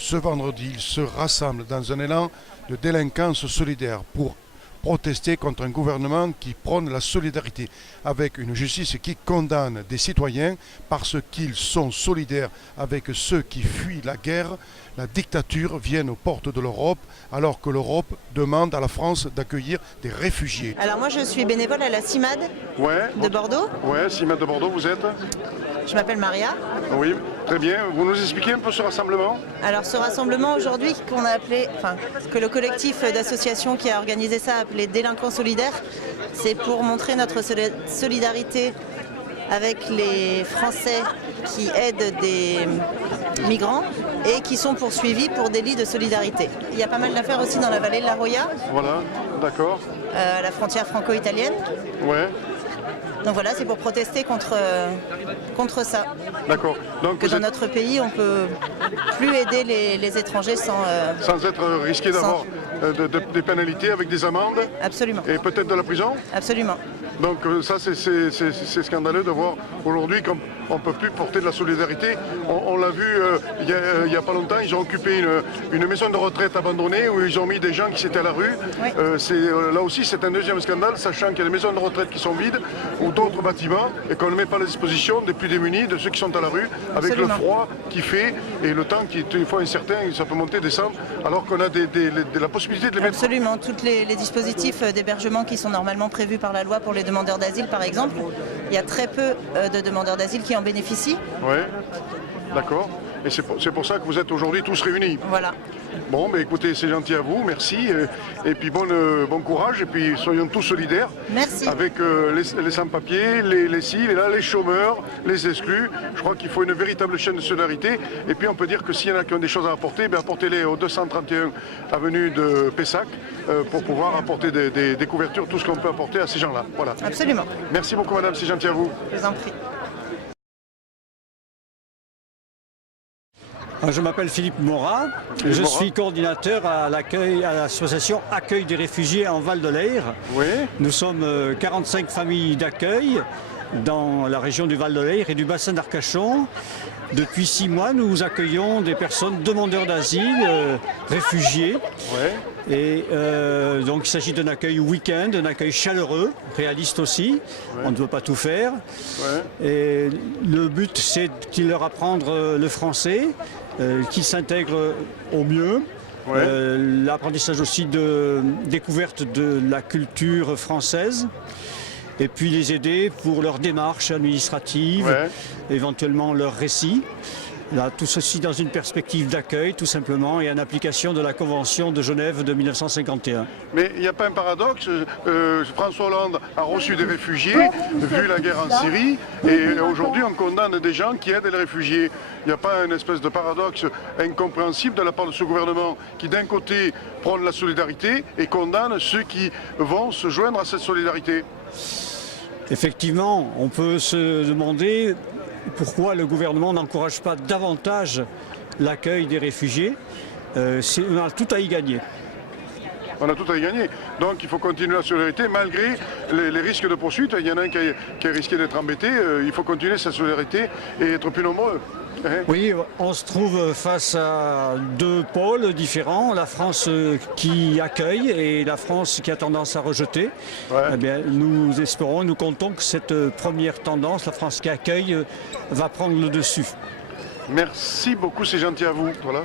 Ce vendredi, ils se rassemblent dans un élan de délinquance solidaire pour protester contre un gouvernement qui prône la solidarité, avec une justice qui condamne des citoyens parce qu'ils sont solidaires avec ceux qui fuient la guerre. La dictature vient aux portes de l'Europe, alors que l'Europe demande à la France d'accueillir des réfugiés. Alors moi je suis bénévole à la CIMAD de Bordeaux. Ouais, CIMAD de Bordeaux, vous êtes? Je m'appelle Maria. Oui, très bien. Vous nous expliquez un peu ce rassemblement? Alors ce rassemblement aujourd'hui qu'on a appelé, que le collectif d'associations qui a organisé ça a appelé Délinquants solidaires, c'est pour montrer notre solidarité avec les Français qui aident des migrants et qui sont poursuivis pour délits de solidarité. Il y a pas mal d'affaires aussi dans la vallée de la Roya. Voilà, d'accord. À la frontière franco-italienne. Ouais. Donc voilà, c'est pour protester contre ça. D'accord. Donc que dans notre pays, on ne peut plus aider les étrangers sans être risqué d'avoir des pénalités avec des amendes. Absolument. Et peut-être de la prison. Absolument. Donc ça, c'est scandaleux de voir aujourd'hui qu'on ne peut plus porter de la solidarité. On l'a vu il n'y a pas longtemps, ils ont occupé une maison de retraite abandonnée où ils ont mis des gens qui étaient à la rue. Oui. Là aussi, c'est un deuxième scandale, sachant qu'il y a des maisons de retraite qui sont vides ou d'autres bâtiments et qu'on ne met pas à la disposition des plus démunis, de ceux qui sont à la rue, avec Absolument. le froid qui fait et le temps qui est une fois incertain, ça peut monter, descendre, alors qu'on a la possibilité de les mettre. Absolument. Tous les dispositifs d'hébergement qui sont normalement prévus par la loi pour les demandeurs d'asile, par exemple, il y a très peu de demandeurs d'asile qui en bénéficient. Oui, d'accord. Et c'est pour ça que vous êtes aujourd'hui tous réunis. Voilà. Bon, mais écoutez, c'est gentil à vous, merci. Et puis bon courage, et puis soyons tous solidaires. Merci. Avec les sans-papiers, les chômeurs, les exclus. Je crois qu'il faut une véritable chaîne de solidarité. Et puis on peut dire que s'il y en a qui ont des choses à apporter, apportez-les au 231 avenue de Pessac pour pouvoir apporter des couvertures, tout ce qu'on peut apporter à ces gens-là. Voilà. Absolument. Merci beaucoup madame, c'est gentil à vous. Je vous en prie. Je m'appelle Philippe Morat, je suis coordinateur à l'association Accueil des réfugiés en Val de l'Aire. Oui. Nous sommes 45 familles d'accueil dans la région du Val de l'Aire et du bassin d'Arcachon. Depuis 6 mois, nous accueillons des personnes demandeurs d'asile, réfugiés. Ouais. Et donc il s'agit d'un accueil week-end, d'un accueil chaleureux, réaliste aussi. Ouais. On ne veut pas tout faire. Ouais. Et le but, c'est de leur apprendre le français, qu'ils s'intègrent au mieux. Ouais. L'apprentissage aussi de découverte de la culture française. Et puis les aider pour leur démarche administrative, ouais. Éventuellement leur récit. Là, tout ceci dans une perspective d'accueil, tout simplement, et en application de la Convention de Genève de 1951. Mais il n'y a pas un paradoxe, François Hollande a reçu des réfugiés, vu la guerre en Syrie, et aujourd'hui on condamne des gens qui aident les réfugiés. Il n'y a pas une espèce de paradoxe incompréhensible de la part de ce gouvernement qui d'un côté prône la solidarité et condamne ceux qui vont se joindre à cette solidarité? Effectivement, on peut se demander pourquoi le gouvernement n'encourage pas davantage l'accueil des réfugiés. On a tout à y gagner. On a tout à y gagner. Donc il faut continuer la solidarité malgré les risques de poursuite. Il y en a un qui a risqué d'être embêté. Il faut continuer sa solidarité et être plus nombreux. Oui, on se trouve face à 2 pôles différents, la France qui accueille et la France qui a tendance à rejeter. Ouais. Eh bien, nous espérons, nous comptons que cette première tendance, la France qui accueille, va prendre le dessus. Merci beaucoup, c'est gentil à vous. Voilà.